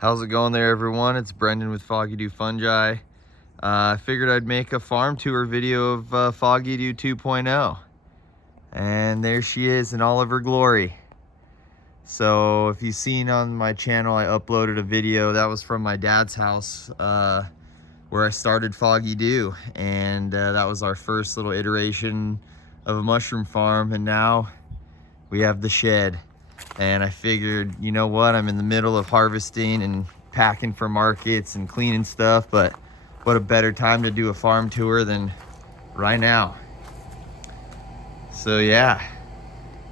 How's it going there, everyone? It's Brendan with Foggy Dew Fungi. I figured I'd make a farm tour video of Foggy Dew 2.0. And there she is in all of her glory. So if you've seen on my channel, I uploaded a video that was from my dad's house where I started Foggy Dew. And that was our first little iteration of a mushroom farm. And now we have the shed. And I figured, you know what, I'm in the middle of harvesting and packing for markets and cleaning stuff, but what a better time to do a farm tour than right now. So yeah,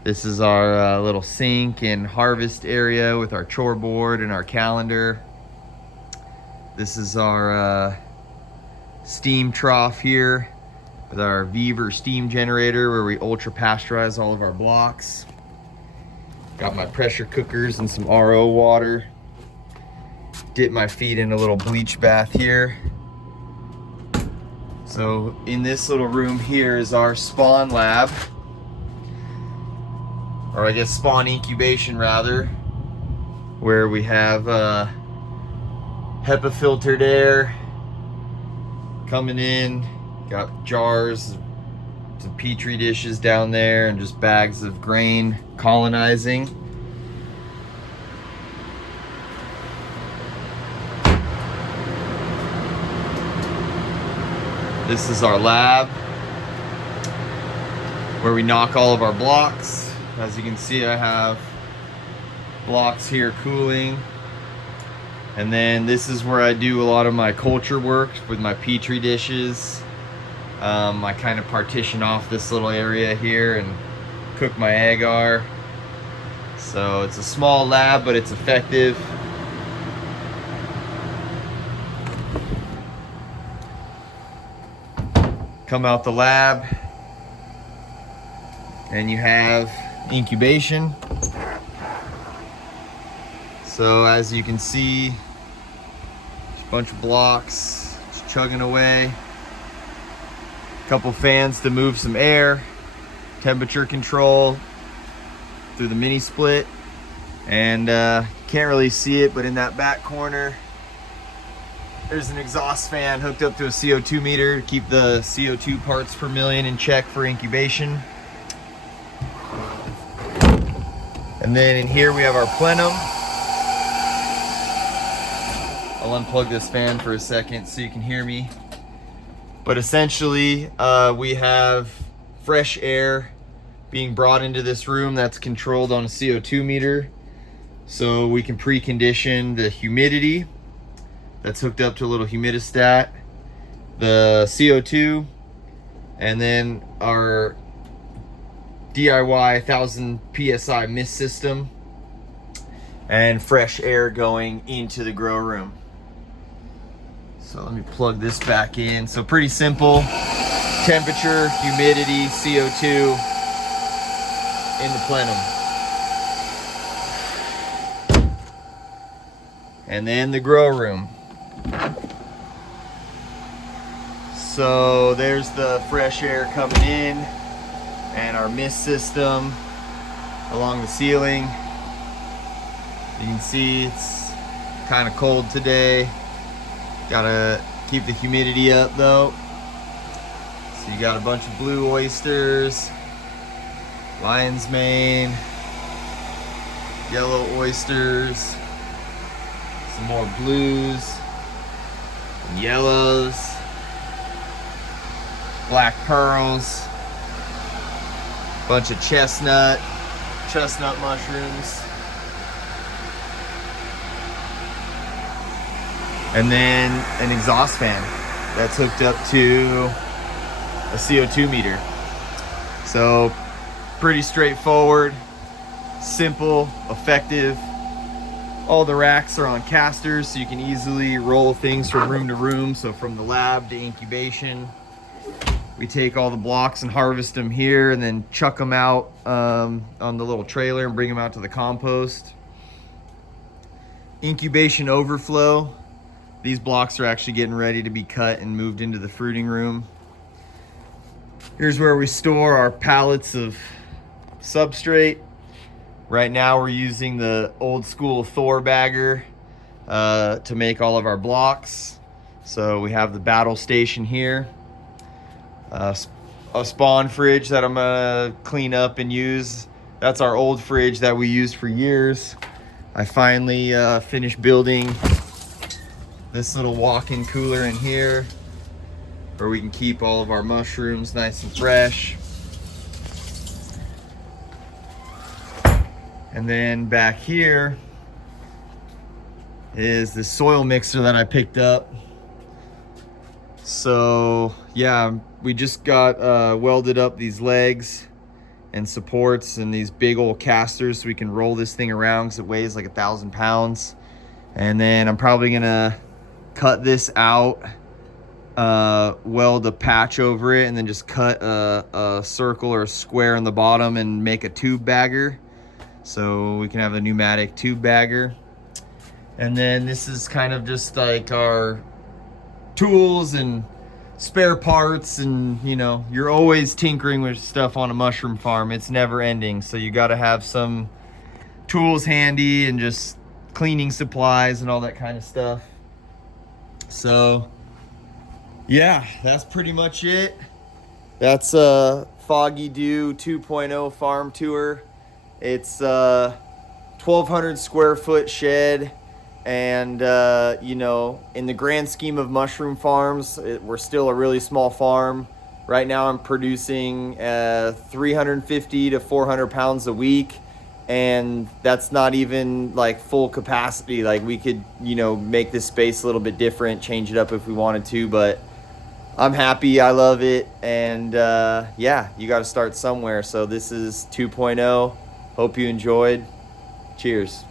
this is our little sink and harvest area with our chore board and our calendar. This is our steam trough here with our Beaver steam generator where we ultra pasteurize all of our blocks. Got my pressure cookers and some RO water. Dip my feet in a little bleach bath here. So in this little room here is our spawn lab, or I guess spawn incubation rather, where we have HEPA filtered air coming in. Got jars, some petri dishes down there, and just bags of grain colonizing. This is our lab where we knock all of our blocks. As you can see, I have blocks here cooling. And then this is where I do a lot of my culture work with my petri dishes. I kind of partition off this little area here and cook my agar. So it's a small lab, but it's effective. Come out the lab and you have incubation. So as you can see, a bunch of blocks just chugging away. Couple fans to move some air, temperature control through the mini split, and can't really see it, but in that back corner there's an exhaust fan hooked up to a CO2 meter to keep the CO2 parts per million in check for incubation. And then in here we have our plenum. I'll unplug this fan for a second so you can hear me. But essentially, we have fresh air being brought into this room that's controlled on a CO2 meter. So we can precondition the humidity that's hooked up to a little humidistat, the CO2, and then our DIY 1000 PSI mist system, and fresh air going into the grow room. So let me plug this back in. So pretty simple. Temperature, humidity, CO2 in the plenum. And then the grow room. So there's the fresh air coming in and our mist system along the ceiling. You can see it's kind of cold today. Gotta keep the humidity up though. So you got a bunch of blue oysters, lion's mane, yellow oysters, some more blues, and yellows, black pearls, bunch of chestnut mushrooms. And then an exhaust fan that's hooked up to a CO2 meter. So pretty straightforward, simple, effective. All the racks are on casters, so you can easily roll things from room to room. So from the lab to incubation, we take all the blocks and harvest them here and then chuck them out on the little trailer and bring them out to the compost. Incubation overflow. These blocks are actually getting ready to be cut and moved into the fruiting room. Here's where we store our pallets of substrate. Right now we're using the old school Thor bagger to make all of our blocks. So we have the battle station here, a spawn fridge that I'm gonna clean up and use. That's our old fridge that we used for years. I finally finished building this little walk-in cooler in here where we can keep all of our mushrooms nice and fresh. And then back here is the soil mixer that I picked up. So yeah, we just got welded up these legs and supports and these big old casters so we can roll this thing around because it weighs like 1,000 pounds. And then I'm probably gonna cut this out, weld a patch over it, and then just cut a circle or a square in the bottom and make a tube bagger so we can have a pneumatic tube bagger. And then this is kind of just like our tools and spare parts, and you know, you're always tinkering with stuff on a mushroom farm. It's never ending, so you got to have some tools handy and just cleaning supplies and all that kind of stuff. So yeah, that's pretty much it. That's a Foggy Dew 2.0 farm tour. It's a 1,200 square foot shed. And, you know, in the grand scheme of mushroom farms, we're still a really small farm. Right now I'm producing 350 to 400 pounds a week. And that's not even like full capacity. Like we could, you know, make this space a little bit different, change it up if we wanted to. But I'm happy, I love it. And yeah, you got to start somewhere. So this is 2.0. Hope you enjoyed. Cheers.